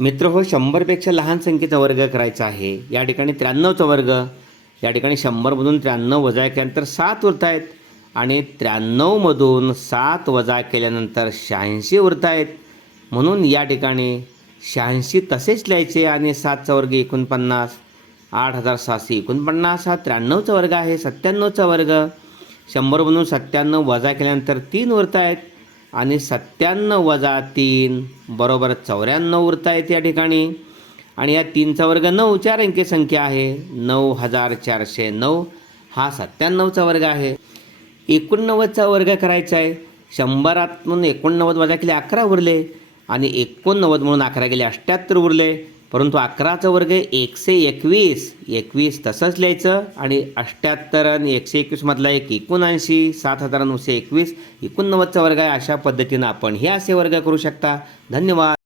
मित्र हो, 100पेक्षा लहान संख्येचा वर्ग करायचा आहे. या ठिकाणी 93चा वर्ग. या ठिकाणी 100मधून 93 वजा केल्यानंतर 7 उरत आहेत आणि 93मधून 7 वजा केल्यानंतर 86 उरत आहेत. म्हणून या ठिकाणी 86 तसेच लिहायचे आणि 7चा वर्ग 49, 8749 हा 93चा वर्ग आहे. 97चा वर्ग. 100मधून 97 वजा केल्यानंतर 3 उरत आहेत आणि 97 वजा 3 बरोबर 94 उरत आहेत या ठिकाणी. आणि या 3चा वर्ग 9, 4 अंकी संख्या आहे. 9409 हा 97चा वर्ग आहे. 89चा वर्ग करायचा आहे. 100तून 89 वजा केले 11 उरले आणि 89 म्हणून 11 गेले 78 उरले. परंतु 11चा वर्ग 121. 21 तसंच लिहायचं आणि 78 आणि 121 मधला 79, 7921 89चा वर्ग आहे. अशा पद्धतीनं आपण हे असे वर्ग करू शकता. धन्यवाद.